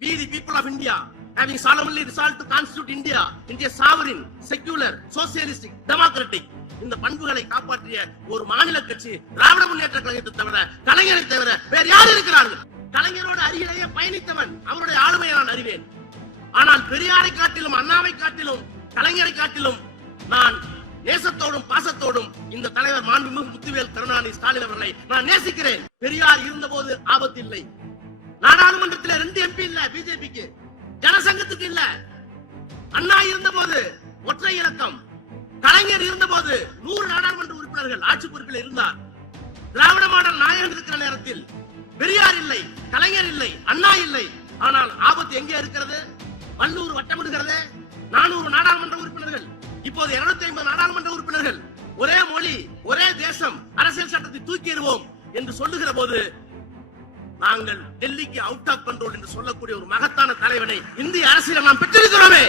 we the people of India having solemnly resolved to constitute India into a sovereign, secular, socialistic, democratic இந்த பண்புகளை காப்பாற்றிய ஒரு மாநில கட்சி திராவிட முன்னேற்ற கழகத்தை தவிர, கலைஞரை தவிர வேறு யார் இருக்கிறார்கள்? கலைஞரோடு அருகிலேயே பயணித்தவன், அவருடைய ஆளுமையை நான் அறிவேன். ஆனால் பெரியாரை காட்டிலும், அண்ணாவை காட்டிலும், கலைஞரை காட்டிலும் நான் நேசத்தோடும் பாசத்தோடும் இந்த தலைவர் மாண்புமிகு முத்துவேல் கருணாநிதி ஸ்டாலின் அவர்களை நான் நேசிக்கிறேன். பெரியார் இருந்தபோது ஆபத்து இல்லை. நாடாளுமன்றத்தில் 2 MP இல்ல பிஜேபிக்கு, ஜனசங்கத்துக்கு இல்ல. அண்ணா இருந்தபோது ஒற்றை இலக்கம், கலைஞர் இருந்தபோது 100 நாடாளுமன்ற உறுப்பினர்கள் ஆட்சி பொறுப்பில் இருந்தார். திராவிட மாடல் நாயகன் இருக்கிற நேரத்தில் பெரியார் இல்லை, கலைஞர் இல்லை, அண்ணா இல்லை. ஆனால் ஆபத்து எங்கே இருக்கிறது? வல்லூர் வட்டமிடுகிறது. 400 நாடாளுமன்ற உறுப்பினர்கள், இப்போது 250 நாடாளுமன்ற உறுப்பினர்கள், ஒரே மொழி, ஒரே தேசம், அரசியல் சட்டத்தை தூக்கி எறிவோம் என்று சொல்லுகிற போது நாங்கள் டெல்லிக்கு அவுட் ஆஃப் கண்ட்ரோல் என்று சொல்லக்கூடிய ஒரு மகத்தான தலைவனை இந்திய அரசியல் நாம் பெற்றிருக்கிறோமே.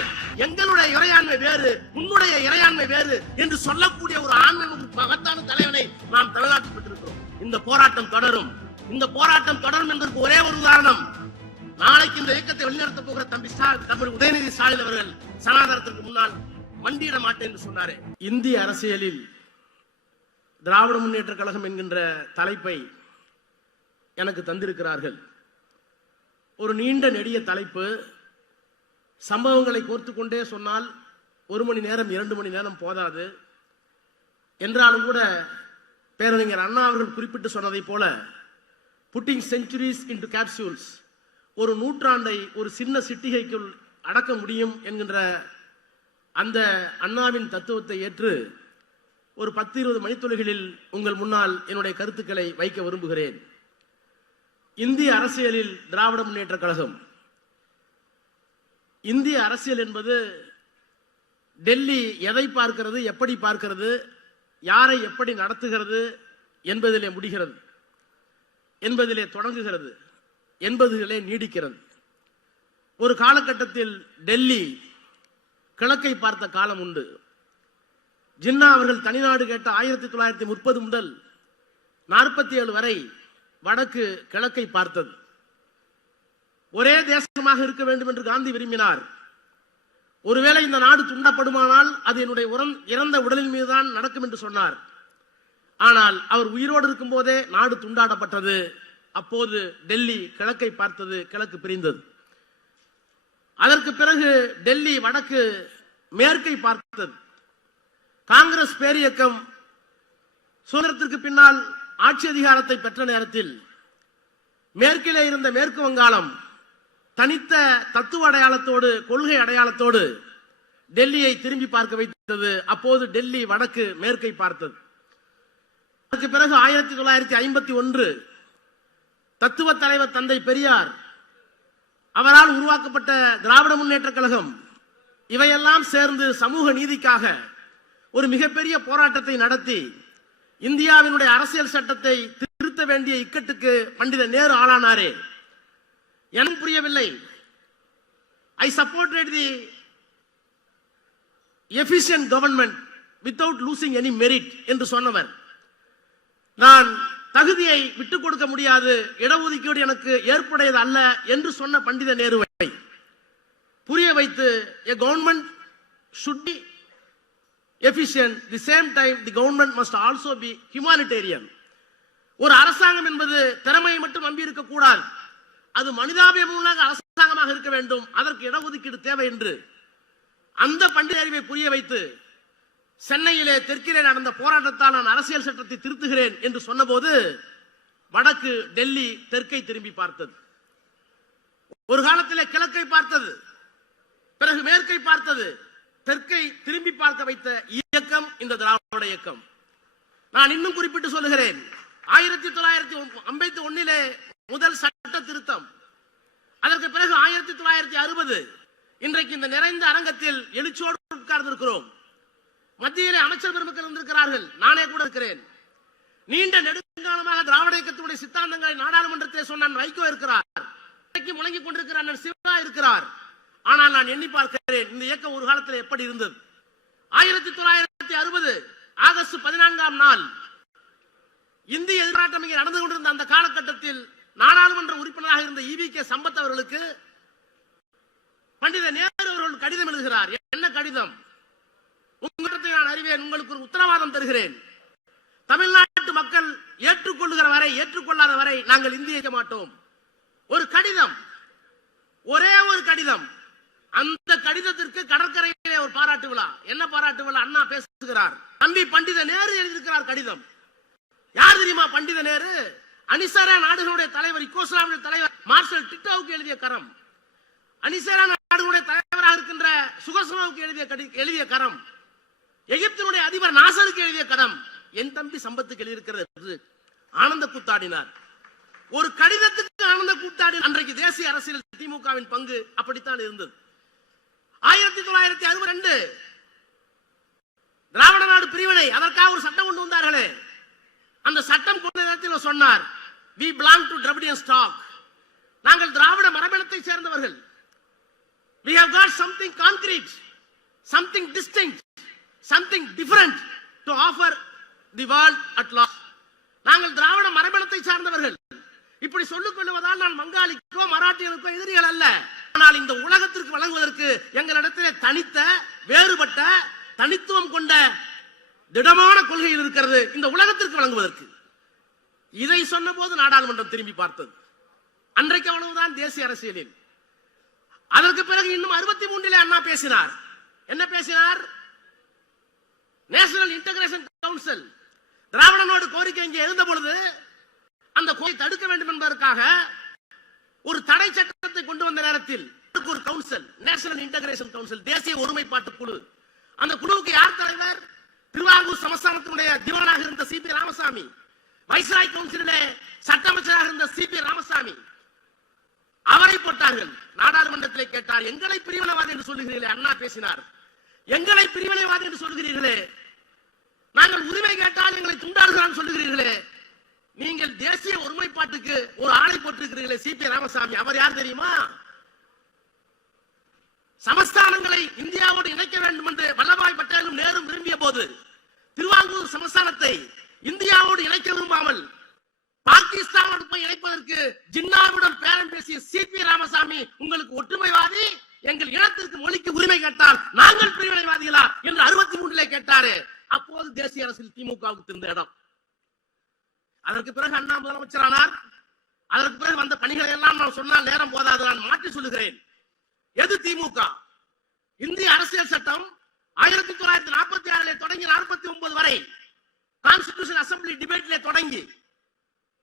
எங்களுடைய இறையாண்மை வேறு, உன்னுடைய இறையாண்மை வேறு என்று சொல்லக்கூடிய ஒரு ஆண்மை மகத்தான தலைவனை நாம் தமிழ்நாட்டில் பெற்றிருக்கிறோம். இந்த போராட்டம் தொடரும். இந்த போராட்டம் தொடரும் என்பதற்கு ஒரே ஒரு உதாரணம், நாளைக்கு இந்த இயக்கத்தை வழிநடத்த போகிற தம்பி உதயநிதி ஸ்டாலின் அவர்கள் சனாதனத்திற்கு முன்னால் மண்டியிட மாட்டேன் என்று சொன்னாரே. இந்திய அரசியலில் திராவிட முன்னேற்ற கழகம் என்கின்ற தலைப்பை எனக்கு தந்திருக்கிறார்கள். ஒரு நீண்ட நெடிய தலைப்பு. சம்பவங்களை கோர்த்துக் கொண்டே சொன்னால் 1 மணி நேரம் 2 மணி நேரம் போதாது. என்றாலும் கூட பேரறிஞர் அண்ணா அவர்கள் குறிப்பிட்டு சொன்னதை போல புட்டிங் செஞ்சுரிஸ் இன்டு கேப்சூல்ஸ், ஒரு நூற்றாண்டை ஒரு சின்ன சிட்டிகைக்குள் அடக்க முடியும் என்கின்ற அந்த அண்ணாவின் தத்துவத்தை ஏற்று ஒரு 10-20 மணித்துளிகளில் உங்கள் முன்னால் என்னுடைய கருத்துக்களை வைக்க விரும்புகிறேன். இந்திய அரசியலில் திராவிட முன்னேற்ற கழகம், இந்திய அரசியல் என்பது டெல்லி எதை பார்க்கிறது, எப்படி பார்க்கிறது, யாரை எப்படி நடத்துகிறது என்பதிலே முடிகிறது, என்பதிலே தொடங்குகிறது, என்பதிலே நீடிக்கிறது. ஒரு காலகட்டத்தில் டெல்லி கிழக்கை பார்த்த காலம் உண்டு. ஜின்னா அவர்கள் தனிநாடு கேட்ட 1930 முதல் 47 வரை வடக்கு கிழக்கை பார்த்தது. ஒரே தேசமாக இருக்க வேண்டும் என்று காந்தி விரும்பினார். ஒருவேளை இந்த நாடு துண்டப்படுமானால் அது என்னுடைய இறந்த உடலின் மீதுதான் நடக்கும் என்று சொன்னார். ஆனால் அவர் உயிரோடு இருக்கும் போதே நாடு துண்டாடப்பட்டது. அப்போது டெல்லி கிழக்கை பார்த்தது, கிழக்கு பிரிந்தது. அதற்கு பிறகு டெல்லி வடக்கு மேற்கை பார்த்தது. காங்கிரஸ் பேரியக்கம் சுதந்திரத்திற்கு பின்னால் ஆட்சி அதிகாரத்தை பெற்ற நேரத்தில் மேற்கிலே இருந்த மேற்கு வங்காளம் தனித்த தத்துவ அடையாளத்தோடு, கொள்கை அடையாளத்தோடு டெல்லியை திரும்பி பார்க்க வைத்தது. அப்போது டெல்லி வடக்கு மேற்கை பார்த்தது. அதற்கு பிறகு 1951 தத்துவ தலைவர் தந்தை பெரியார் அவரால் உருவாக்கப்பட்ட திராவிட முன்னேற்ற கழகம் இவையெல்லாம் சேர்ந்து சமூக நீதிக்காக ஒரு மிகப்பெரிய போராட்டத்தை நடத்தி இந்தியாவினுடைய அரசியல் சட்டத்தை திருத்த வேண்டிய இக்கட்டுக்கு பண்டித நேரு ஆளானாரே. எனக்கு புரியவில்லை. I supported the efficient government without losing any merit என்று சொன்னவர். நான் தகுதியை விட்டுக் கொடுக்க முடியாது, இடஒதுக்கீடு எனக்கு ஏற்புடையது அல்ல என்று சொன்ன பண்டித நேருவை புரிய வைத்து a government should be efficient, the same time the government must also be humanitarian. ஒரு அரசாங்கம் என்பது திறமையை மட்டும் நம்பி இருக்க கூடாது, அது மனிதாபிமான அரசாங்கமாக இருக்க வேண்டும், அதற்கு இடஒதுக்கீடு தேவை என்று அந்த பண்டித அறிவை புரிய வைத்து சென்னையிலே தெற்கிலே நடந்த போராட்டத்தால் நான் அரசியல் சட்டத்தை திருத்துகிறேன் என்று சொன்னபோது வடக்கு டெல்லி தெற்கை திரும்பி பார்த்தது. ஒரு காலத்திலே கிழக்கை பார்த்தது, பிறகு மேற்கை பார்த்தது, தெற்கை திரும்பி பார்க்க வைத்த இயக்கம் இந்த திராவிட இயக்கம். நான் இன்னும் குறிப்பிட்டு சொல்லுகிறேன், 1951 முதல் சட்ட திருத்தம், அதற்கு பிறகு 1960 இன்றைக்கு இந்த நிறைந்த அரங்கத்தில் எழுச்சியோடு உட்கார்ந்திருக்கிறோம். மத்தியிலே அமைச்சர் பெருமக்கள் இருந்திருக்கிறார்கள், நானே கூட இருக்கிறேன். நீண்ட நெடுங்காலமாக திராவிட இயக்கத்துடைய சித்தாந்தங்களை நாடாளுமன்றத்தை சொன்ன வைகோ இருக்கிறார், முழங்கிக் கொண்டிருக்கிறார் சிவா இருக்கிறார். ஆனால் நான் எண்ணி பார்க்கிறேன், இந்த இயக்கம் ஒரு காலத்தில் எப்படி இருந்தது. 1960 ஆகஸ்ட் 14ஆம் நாள் இந்திய எதிர்காட்டம் இங்கே நடந்து கொண்டிருந்த அந்த காலகட்டத்தில் நாடாளுமன்ற உறுப்பினராக இருந்த EVK சம்பத் அவர்களுக்கு பண்டித நேரு அவர்கள் கடிதம் எழுதுகிறார். என்ன கடிதம்? உங்களிடத்தை நான் அறிவேன், உங்களுக்கு ஒரு உத்தரவாதம் தருகிறேன். தமிழ்நாட்டு மக்கள் ஏற்றுக்கொள்ளுகிற வரை, ஏற்றுக்கொள்ளாத வரை நாங்கள் இந்திய மாட்டோம். ஒரு கடிதம், ஒரே ஒரு கடிதம். அந்த கடிதத்திற்கு கடற்கரையிலே ஒரு பாராட்டு விழா. என்ன பாராட்டு விழா? அண்ணா பேசுகிறார். தம்பி பண்டித நேரு எழுதியிருக்கிறார் கடிதம். யார் தெரியுமா பண்டித நேரு? அணிசரா நாடுகளுடைய தலைவர், யுகோஸ்லாவிய தலைவர் மார்ஷல் டிட்டோவுக்கு எழுதிய கரம். அணிசரா நாடுகளுடைய தலைவராக இருக்கின்ற சுகஸ்லாவுக்கு எழுதிய கரம். எகிப்தினுடைய அதிபர் நாசருக்கு எழுதிய கரம் என் தம்பி சம்பத்துக்கு எழுதியிருக்கிறது. ஆனந்த கூத்தாடினார். ஒரு கடிதத்துக்கு ஆனந்த கூத்தாடி. அன்றைக்கு தேசிய அரசியல் திமுகவின் பங்கு அப்படித்தான் இருந்தது. 1962 திராவிட நாடு பிரிவினை, அதற்காக ஒரு சட்டம் கொண்டு வந்தார்களே. அந்த சட்டம் கொண்ட நேரத்தில் சொன்னார், we belong to Dravidian stock. நாங்கள் திராவிட மரபினத்தை சேர்ந்தவர்கள். we have got something concrete, something distinct, something different to offer the world at large. நாங்கள் திராவிட மரபினத்தை சார்ந்தவர்கள். இப்படி சொல்லிக் கொள்வதால் நான் மங்காளிக்கோ மராட்டியனுக்கோ எதிரிகள் அல்ல. ஆனால் இந்த உலகத்திற்கு வழங்குவதற்கு எங்களிடத்திலே தனித்த, வேறுபட்ட, தனித்துவம் கொண்ட திடமான கொள்கையில் இருக்கிறது இந்த உலகத்திற்கு வழங்குவதற்கு. இதை சொன்ன போது நாடாளுமன்றம் திரும்பி பார்த்தது. அன்றைக்கு அவ்வளவுதான் தேசிய அரசியலில். அதற்கு பிறகு இன்னும் 63 அண்ணா பேசினார். என்ன பேசினார்? நேஷனல் இன்டகிரேஷன் கவுன்சில் திராவிடனோடு கோரிக்கை இங்கே எழுந்த பொழுது அந்த கோரிக்கை தடுக்க வேண்டும் என்பதற்காக ஒரு தடை சட்டத்தை கொண்டு வந்த நேரத்தில் ஒரு கவுன்சில், நேஷனல் இன்டகிரேஷன் கவுன்சில், தேசிய ஒருமைப்பாட்டு குழு. அந்த குழுவுக்கு யார் தலைவர்? திருவாங்கூர் சமஸ்தானத்தினுடைய திவானாக இருந்த சிபி ராமசாமி. வைஸ்ராய் கவுன்சிலே சட்ட அமைச்சராக இருந்த சிபி ராமசாமி. அவரை போட்டார்கள். நாடாளுமன்றத்திலே கேட்டார், எங்களை பிரிவினைவாதி என்று சொல்லுகிறீர்களே. அண்ணா பேசினார், எங்களை பிரிவினைவாதி என்று சொல்லுகிறீர்களே, நாங்கள் உரிமை கேட்டால் எங்களை துண்டாடுகிறான் சொல்லுகிறீர்களே, நீங்கள் தேசிய ஒருமைப்பாட்டுக்கு ஒரு ஆணை போட்டிருக்கிறீர்களே சிபி ராமசாமி, அவர் யார் தெரியுமா? சமஸ்தானங்களை இந்தியாவோடு இணைக்க வேண்டும் என்று வல்லபாய் பட்டேலும் நேரும் விரும்பிய போது திருவாங்கூர் சமஸ்தானத்தை இந்தியாவோடு இணைக்க விரும்பாமல் பாகிஸ்தானோடு போய் இணைப்பதற்கு ஜின்னாவிடம் பேரம் பேசிய சிபி ராமசாமி, உங்களுக்கு ஒற்றுமைவாதி, எங்கள் இனத்திற்கு மொழிக்கு உரிமை கேட்டால் நாங்கள் பிரிவினைவாதிகளா என்று 63 கேட்டாரு. அப்போது தேசிய அரசியல் திமுகவுக்கு இருந்த இடம். அதற்கு பிறகு அண்ணா முதலமைச்சரானார். அதற்கு பிறகு வந்த பணிகளை எல்லாம் நான் சொன்னால் நேரம் போதாது, நான் மாற்றி சொல்லுகிறேன். எது திமுக? இந்திய அரசியல் சட்டம் 1946 தொடங்கி 49 வரை கான்ஸ்டிடியூஷன் அசம்பிளி டிபேட்டிலே தொடங்கி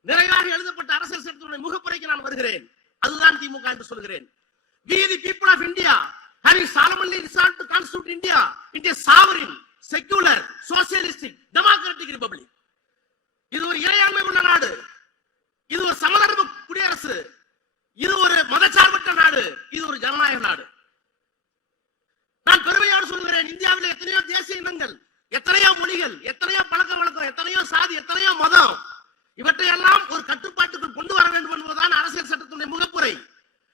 நிறைவாக எழுதப்பட்ட அரசியல் சட்டத்தினுடைய முகப்புரைக்கு நான் வருகிறேன். அதுதான் திமுக என்று சொல்கிறேன். We the people of India having solemnly resolved to constitute India into a sovereign, secular, socialistic, democratic republic. இது ஒரு இறையாண்மை உள்ள நாடு, இது ஒரு சமதர்ம குடியரசு, இது ஒரு மதச்சார்பற்ற நாடு, இது ஒரு ஜனநாயக நாடு. நான் பெருமையோடு சொல்கிறேன், இந்தியாவில் எத்தனையோ தேசிய இனங்கள், எத்தனையோ மொழிகள், எத்தனையோ பழக்க வழக்கம், எத்தனையோ சாதி, எத்தனையோ மதம், இவற்றையெல்லாம் ஒரு கட்டுப்பாட்டுக்குள் கொண்டு வர வேண்டும் என்பதுதான் அரசியல் சட்டத்துடைய முகப்புரை.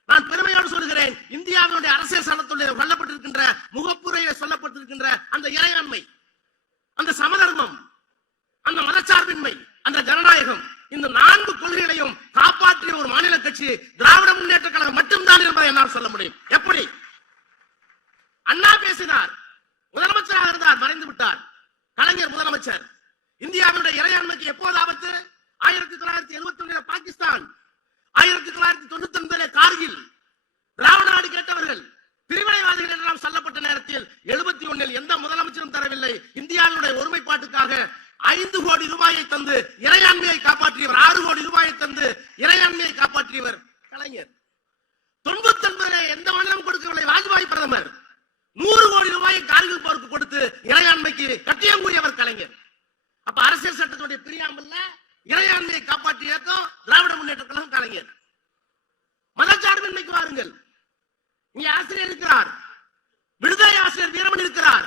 நான் பெருமையோடு சொல்கிறேன், இந்தியாவினுடைய அரசியல் சட்டத்துடைய சொல்லப்பட்டிருக்கின்ற முகப்புரையில் சொல்லப்பட்டிருக்கின்ற அந்த இறையாண்மை, அந்த சமதர்மம், அந்த மதச்சார்பின்மை, அந்த ஜனநாயகம், இந்த 4 கொள்கைகளையும் காப்பாற்றிய ஒரு மாநில கட்சி திராவிட முன்னேற்ற கழகம் மட்டும்தான் என்பதை என்னால் சொல்ல முடியும். எப்படி? அண்ணா பேசினார், முதலமைச்சராக இருந்தார், மறைந்து விட்டார். கலைஞர் முதலமைச்சர். இந்தியாவுடைய இறையாண்மைக்கு எப்போது ஆபத்து? 1971 பாகிஸ்தான், 1999 கார்கில், திராவிட நாடு கேட்டவர்கள், பிரிவினைவாதிகள் என்றெல்லாம் சொல்லப்பட்ட நேரத்தில் 71 எந்த முதலமைச்சரும் தரவில்லை. இந்தியாவுடைய ஒருமைப்பாட்டுக்காக 5 கோடி ரூபாயை தந்து இறையாண்மையை காப்பாற்றியவர், 6 கோடி ரூபாயை தந்து இறையாண்மையை காப்பாற்றியவர் கலைஞர். 99 எந்த மாநிலம் கொடுக்கவில்லை வாஜ்பாய் பிரதமர். 100 கோடி ரூபாயை கார்கில் போருக்கு கொடுத்து இறையாண்மைக்கு கட்டியம் கூறியவர் கலைஞர். அப்ப அரசியல் சட்டத்துடைய பிரியாமல்ல இறையாண்மையை காப்பாற்றிய திராவிட முன்னேற்ற கழகம் கலைஞர். மதச்சார்பின்மைக்கு வாருங்கள். இங்கே ஆசிரியர் இருக்கிறார், விடுதலை ஆசிரியர் வீரமணி இருக்கிறார்.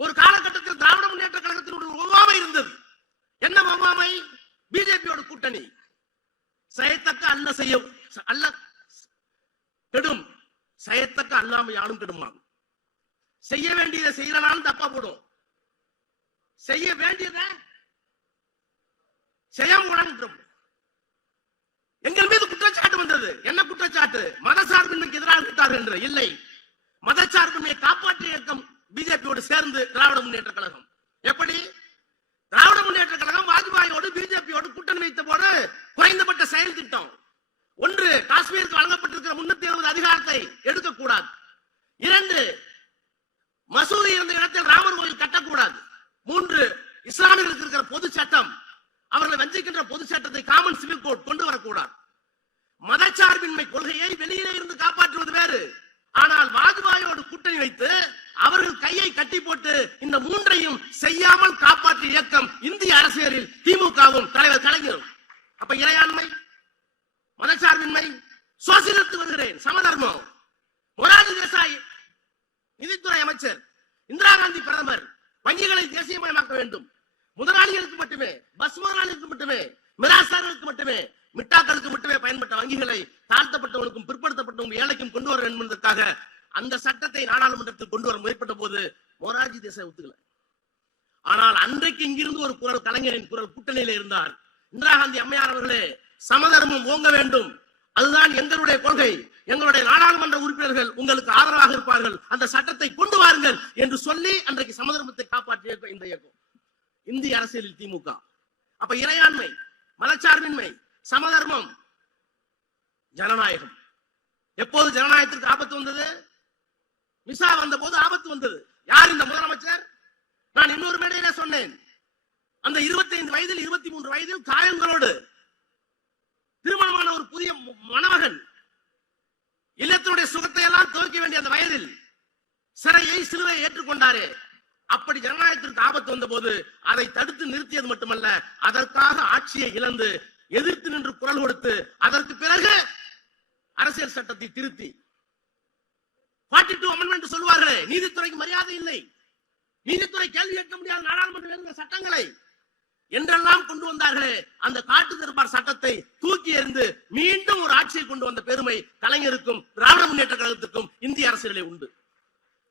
ஒரு காலகட்டத்தில் திராவிட முன்னேற்ற கழகத்தினுடைய ஒவ்வாமை இருந்தது. என்ன ஒவ்வாமை? பிஜேபியோட கூட்டணி. செய்யத்தக்க அல்ல செய்ய அல்ல கெடும், செய்யத்தக்க அல்லாம யாரும் கெடுமாங்க. செய்ய வேண்டியதை செய்யலனாலும் தப்பா போடும், செய்ய வேண்டியதை செய்யாம உடனும். எங்கள் மீது குற்றச்சாட்டு வந்தது. என்ன குற்றச்சாட்டு? மதசார்பின்மைக்கு எதிராக விட்டார்கள் என்று. இல்லை, மதச்சார்பின்மையை காப்பாற்றிய இயக்கம் பிஜேபியோடு சேர்ந்து திராவிட முன்னேற்ற கழகம். எப்படி திராவிட முன்னேற்ற கழகம் வாஜ்பாயோடு பிஜேபியோடு கூட்டணி வைத்த போது குறைந்தபட்ச செயல் திட்டம் ஒன்று, காஷ்மீருக்கு வழங்கப்பட்டிருக்கிற 370 அதிகாரத்தை எடுக்கக்கூடாது. 2, மசூதி இருந்த இடத்தில் ராமர் கோயில் கட்டக்கூடாது. 3, இஸ்லாமியர்களுக்கு இருக்கிற பொது சட்டம், அவர்களை வஞ்சிக்கின்ற பொது சட்டத்தை காமன் சிவில் கோட் கொண்டு வரக்கூடாது. மதச்சார்பின்மை கொள்கையை வெளியிலே இருந்து காப்பாற்றுவது வேறு. ஆனால் வாஜ்பாயோடு கூட்டணி வைத்து அவர்கள் கையை கட்டி போட்டு இந்த 3ஐயும் செய்யாமல் காப்பாற்றிய இயக்கம் இந்திய அரசியலில் திமுகவும் தலைவர் கலைஞரும். அப்ப இறையாண்மை, மதச்சார்பின்மை, சோசியலிஸ்ட் வருகிறேன், சமதர்மம், மொரார்ஜி தேசாய் நிதித்துறை அமைச்சர், இந்திரா காந்தி பிரதமர், வங்கிகளை தேசியமயமாக்க வேண்டும், முதலாளிகளுக்கு மட்டுமே, பஸ் முதலாளிகளுக்கு மட்டுமே, மிராசார்களுக்கு மட்டுமே, மிட்டாக்களுக்கு மட்டுமே பயன்பட்ட வங்கிகளை தாழ்த்தப்பட்டவனுக்கும் பிற்படுத்தப்பட்டவனுக்கும் ஏழைக்கும் கொண்டு வர வேண்டும் என்பதற்காக அந்த சட்டத்தை நாடாளுமன்றத்தில் கொண்டு வர முயற்பட்ட போது மொரார்ஜி தேசாய் ஒத்துக்கல. ஆனால் அன்றைக்கு இங்கிருந்து ஒரு குரல், கலைஞரின் குரல் கூட்டணியில இருந்தார். இந்திரா காந்தி அம்மையார் அவர்களே, சமதர்மம் ஓங்க வேண்டும், அதுதான் எங்களுடைய கொள்கை, எங்களுடைய நாடாளுமன்ற உறுப்பினர்கள் உங்களுக்கு ஆதரவாக இருப்பார்கள், அந்த சட்டத்தை கொண்டு வாருங்கள் என்று சொல்லி அன்றைக்கு சமதர்மத்தை காப்பாற்றிய இந்த இயக்கம் இந்திய அரசியலில் திமுக. அப்ப இறையாண்மை, மதச்சார்பின்மை, சமதர்மம், ஜனநாயகம். எப்போது ஜனநாயகத்திற்கு ஆபத்து வந்தது? மிசா வந்த போது ஆபத்து வந்தது. யார் இந்த முதலமைச்சர்? நான் இன்னொரு மேடையில சொன்னேன், அந்த 25 வயதில் 23 வயதில் காயங்களோடு திருமணமான ஒரு புதிய மணமகன் இல்லத்தினுடைய சுகத்தை எல்லாம் துவக்க வேண்டிய அந்த வயதில் சிறையை சிலுவையை ஏற்றுக்கொண்டாரே. அப்படி ஜனநாயகத்திற்கு ஆபத்து வந்த போது அதை தடுத்து நிறுத்தியது மட்டுமல்ல, அதற்காக ஆட்சியை இழந்து எதிர்த்து நின்று குரல் கொடுத்து அதற்கு பிறகு அரசியல் சட்டத்தை திருத்தி 42 அமெண்ட்மெண்ட் சொல்வார்களே, நீதித்துறைக்கு மரியாதை இல்லை, நீதித்துறை கேள்வி கேட்க முடியாத நாடாளுமன்ற சட்டங்களை என்றெல்லாம் கொண்டு வந்தார்களே, அந்த காட்டு தர்பார் சட்டத்தை தூக்கி எறிந்து மீண்டும் ஒரு ஆட்சியை கொண்டு வந்த பெருமை கலைஞருக்கும் திராவிட முன்னேற்ற கழகத்திற்கும் இந்திய அரசியலில் உண்டு.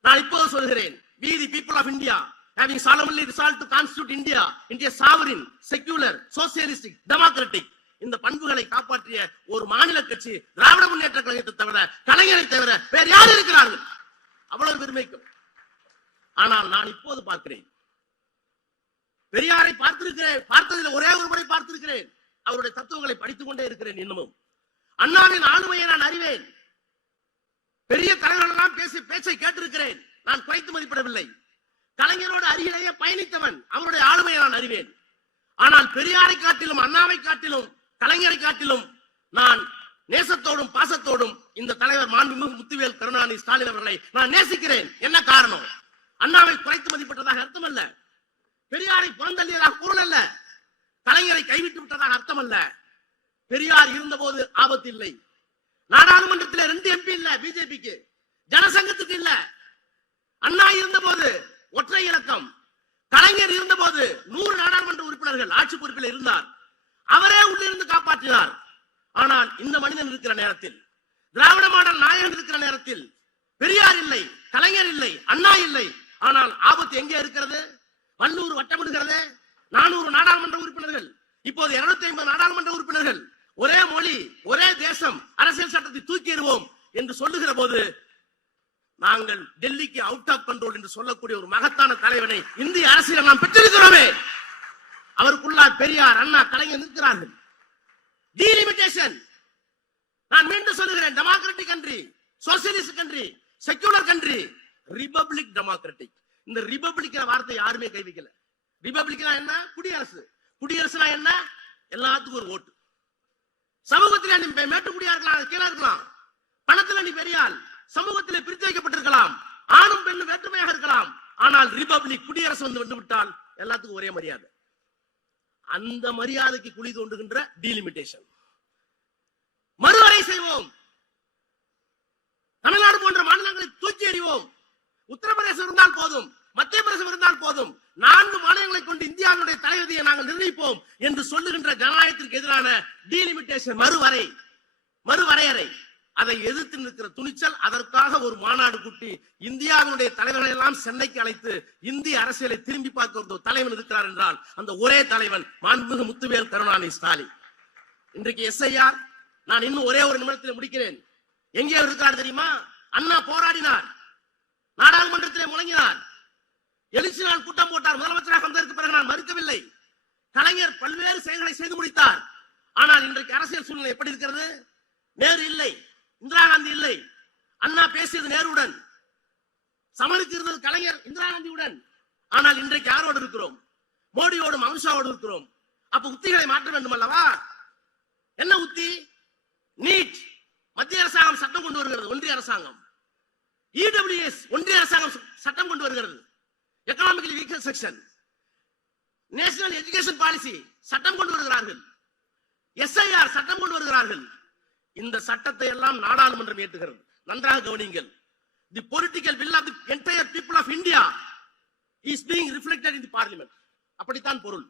நான் இப்போது சொல்கிறேன், we the people of India having solemnly resolved to constitute India into a sovereign, secular, socialistic, democratic, இந்த பண்புகளை காப்பாற்றிய ஒரு மாநில கட்சி திராவிட முன்னேற்ற கழகத்தை தவிர, கலைஞரை தவிர வேறு யார் இருக்கிறார்கள்? அவ்வளவு பெருமைக்கும். ஆனால் நான் இப்போது பார்க்கிறேன், பெரியாரை பார்த்திருக்கிறேன், பார்த்ததில் ஒரே ஒரு முறை பார்த்திருக்கிறேன், அவருடைய தத்துவங்களை படித்துக் கொண்டே இருக்கிறேன். இன்னமும் அண்ணாவின் ஆளுமையை நான் அறிவேன், பெரிய தலைவர்கள் எல்லாம் பேச்சை கேட்டிருக்கிறேன், நான் குறைத்து மதிப்பிடவில்லை. கலைஞரோடு அருகிலேயே பயணித்தவன், அவருடைய ஆளுமையை நான் அறிவேன். ஆனால் பெரியாரை காட்டிலும், அண்ணாவை காட்டிலும், கலைஞரை காட்டிலும் நான் நேசத்தோடும் பாசத்தோடும் இந்த தலைவர் மாண்புமிகு முத்துவேல் கருணாநிதி ஸ்டாலின் அவர்களை நான் நேசிக்கிறேன். என்ன காரணம்? அண்ணாவை குறைத்து மதிப்பிட்டதாக அர்த்தம் அல்ல, பெரியாரை புறந்தள்ளியதாக பொருள் அல்ல, கலைஞரை கைவிட்டு விட்டதாக அர்த்தம் அல்ல. பெரியார் இருந்தபோது ஆபத்து இல்லை. நாடாளுமன்றத்தில் 2 MP இல்ல பிஜேபிக்கு, ஜனசங்கத்துக்கு இல்ல. அண்ணா இருந்தபோது ஒற்றை இலக்கம், கலைஞர் இருந்தபோது 100 நாடாளுமன்ற உறுப்பினர்கள் ஆட்சி பொறுப்பில் இருந்தார், அவரே உள்ளிருந்து காப்பாற்றினார். ஆனால் இந்த மனிதன் இருக்கிற நேரத்தில், திராவிட மாடல் நாயகன் இருக்கிற நேரத்தில் பெரியார் இல்லை, கலைஞர் இல்லை, அண்ணா இல்லை. ஆனால் ஆபத்து எங்கே இருக்கிறது? வல்லூர் வட்டமிடுகிறது. 400 நாடாளுமன்ற உறுப்பினர்கள், இப்போது 250 நாடாளுமன்ற உறுப்பினர்கள், ஒரே மொழி, ஒரே தேசம், அரசியல் சட்டத்தை தூக்கி எறிவோம் என்று சொல்லுகிற போது நாங்கள் டெல்லிக்கு அவுட் ஆஃப் கண்ட்ரோல் என்று சொல்லக்கூடிய ஒரு மகத்தான தலைவனை இந்திய அரசியல் நாம் பெற்றிருக்கிறோமே. அவருக்குள்ளார் பெரியார், அண்ணா, கலைஞர் இருக்கிறார்கள். டீலிமிட்டேஷன். நான் மீண்டும் சொல்லுகிறேன், democratic country, socialist country, secular country, republic democratic. இந்த ரிபப்ளிக் வார்த்தை யாருமே கை வைக்கல. ரிபப்ளிக்னா என்ன? குடியரசு. குடியரசுனா என்ன? எல்லாத்துக்கும் ஒரு ஓட்டு. சமூகத்திலே நீ மேட்டுக்குடியா இருக்கலாம், கீழே இருக்கலாம், பணத்துல நீ பெரியாள், சமூகத்திலே பிரித்து வைக்கப்பட்டிருக்கலாம், ஆணும் பெண்ணும் வேற்றுமையாக இருக்கலாம். ஆனால் ரிபப்ளிக், குடியரசு வந்து விட்டால் எல்லாத்துக்கும் ஒரே மரியாதை. அந்த மரியாதைக்கு குழி தோண்டுகின்ற டீலிமிட்டேஷன். மறுவரை செய்வோம். தமிழ்நாடு போன்ற மாநிலங்களை தூக்கி எறிவோம். உத்தரப்பிரதேசம் இருந்தால் போதும், மத்திய பிரதேசம் இருந்தால் போதும், 4 மாநிலங்களை கொண்டு இந்தியாவுடைய தலைவதியை நாங்கள் நிர்ணயிப்போம் என்று சொல்லுகின்ற ஜனநாயகத்திற்கு எதிரான டீலிமிட்டேஷன், மறுவரையறை, அதை எதிர்த்து நிற்கிற துணிச்சல். அதற்காக ஒரு மாநாடு கூட்டி இந்தியாவினுடைய தலைவர்களை எல்லாம் சென்னைக்கு அழைத்து இந்திய அரசியலை திரும்பி பார்க்க ஒரு தலைவன் இருக்கிறார் என்றால் அந்த ஒரே தலைவன் மாண்புமிகு முத்துவேல் கருணாநிதி ஸ்டாலின். இன்றைக்கு SIR, நான் இன்னும் ஒரே ஒரு நிமிடத்தில் முடிக்கிறேன். எங்கே இருக்கிறார் தெரியுமா? அண்ணா போராடினார், நாடாளுமன்றத்திலே முழங்கினார். எழுச்சி நாள் கூட்டம் போட்டார். முதலமைச்சராக வந்ததற்கு பிறகு நான் மறுக்கவில்லை. கலைஞர் பல்வேறு செயல்களை செய்து முடித்தார். ஆனால் இன்றைக்கு அரசியல் சூழ்நிலை எப்படி இருக்கிறது? நேரு இல்லை, இந்திரா காந்தி இல்லை. அண்ணா பேசியது நேருடன், சமனுக்கு இருந்தது கலைஞர் இந்திரா காந்தியுடன். ஆனால் இன்றைக்கு யாரோடு இருக்கிறோம்? மோடியோடும் அமித்ஷாவோடு இருக்கிறோம். அப்ப உத்திகளை மாற்ற வேண்டும் அல்லவா? என்ன உத்தி? நீட் மத்திய அரசாங்கம் சட்டம் கொண்டு வருகிறது, ஒன்றிய அரசாங்கம். இடபிள்யூஎஸ் ஒன்றிய அரசாங்கம் சட்டம் கொண்டு வருகிறது, economically weaker section. National education policy சட்டம் கொண்டு வருகிறார்கள், எஸ்ஐஆர் சட்டம் கொண்டு வருகிறார்கள். இந்த சட்டத்தை எல்லாம் நாடாளுமன்றம் ஏற்றுகிறது. நன்றாக கவனியுங்கள். The political will of the entire people of India is being reflected in the parliament. அப்படித்தான் பொருள்.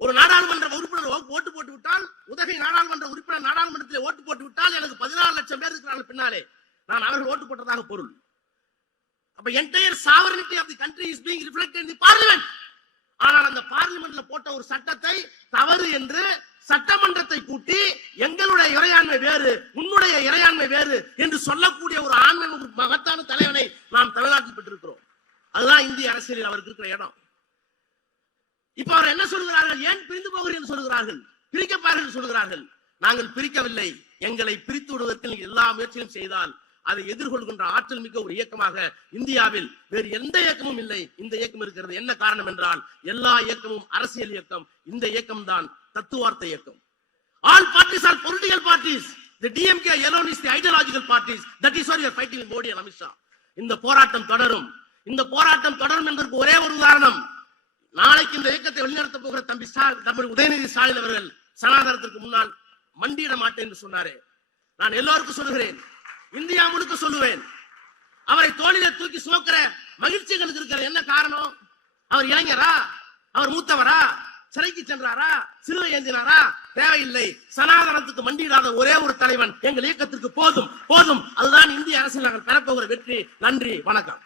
ஒரு நாடாளுமன்ற உறுப்பினர் ஓட்டு போட்டு விட்டால், உதகை நாடாளுமன்ற உறுப்பினர் நாடாளுமன்றத்தில் ஓட்டு போட்டு விட்டால், எனக்கு 14 லட்சம் பேர் இருக்கிறார்கள் பின்னாலே, நான் அவர்கள் ஓட்டு போட்டதாக பொருள். அப்ப entire sovereignty of the country is being reflected in the parliament. ஆனால் அந்த பார்லிமெண்ட்ல போட்ட ஒரு சட்டத்தை தவறு என்று சட்டமன்றத்தை கூட்டி எங்களுடைய இறையாண்மை வேறு, உன்னுடைய இறையாண்மை வேறு என்று சொல்லக்கூடிய ஒரு ஆண்மை, ஒரு மகத்தான தலைவனை நாம் தமிழ்நாட்டில் பெற்றிருக்கிறோம். அதுதான் இந்திய அரசியலில் அவருக்கு இருக்கிற இடம். இப்ப அவர் என்ன சொல்கிறார்கள்? ஏன் பிரிந்து போகிறீர்கள் என்று சொல்கிறார்கள், பிரிக்கப்பார்கள் என்று சொல்கிறார்கள். நாங்கள் பிரிக்கவில்லை. எங்களை பிரித்து விடுவதற்கு எல்லா முயற்சியும் செய்தால் அதை எதிர்கொள்கின்ற ஆற்றல் மிக்க ஒரு இயக்கமாக இந்தியாவில் வேறு எந்த இயக்கமும் இல்லை. இந்த இயக்கம் இருக்கிறது. என்ன காரணம் என்றால், எல்லா இயக்கமும் அரசியல் இயக்கம். இந்த இயக்கம் தான் தத்துவார்த்த இயக்கம். All parties are political parties. The DMK alone is the ideological parties. That is why you are fighting with Modi and Amit Shah. இந்த போராட்டம் தொடரும். இந்த போராட்டம் தொடரும் என்பதற்கு ஒரே ஒரு உதாரணம். நாளைக்கு இந்த இயக்கத்தை வெளிநடத்த போகிற தம்பி உதயநிதி ஸ்டாலின் அவர்கள் சனாதனத்திற்கு முன்னால் மண்டியிட மாட்டேன் என்று சொன்னாரே. நான் எல்லோருக்கும் சொல்லுகிறேன், இந்தியா முழுக்க சொல்லுவேன், அவரை தோளிலே தூக்கி சுமக்கிற மகிழ்ச்சி எங்களுக்கு இருக்கிற. என்ன காரணம்? அவர் இளைஞரா? அவர் மூத்தவரா? சிறைக்கு சென்றாரா? சிலுவை ஏந்தினாரா? தேவையில்லை. சனாதனத்துக்கு மண்டியிடாத ஒரே ஒரு தலைவன் எங்கள் இயக்கத்திற்கு போதும். அதுதான் இந்திய அரசியல் நாங்கள் பெறப்போகிற வெற்றி. நன்றி, வணக்கம்.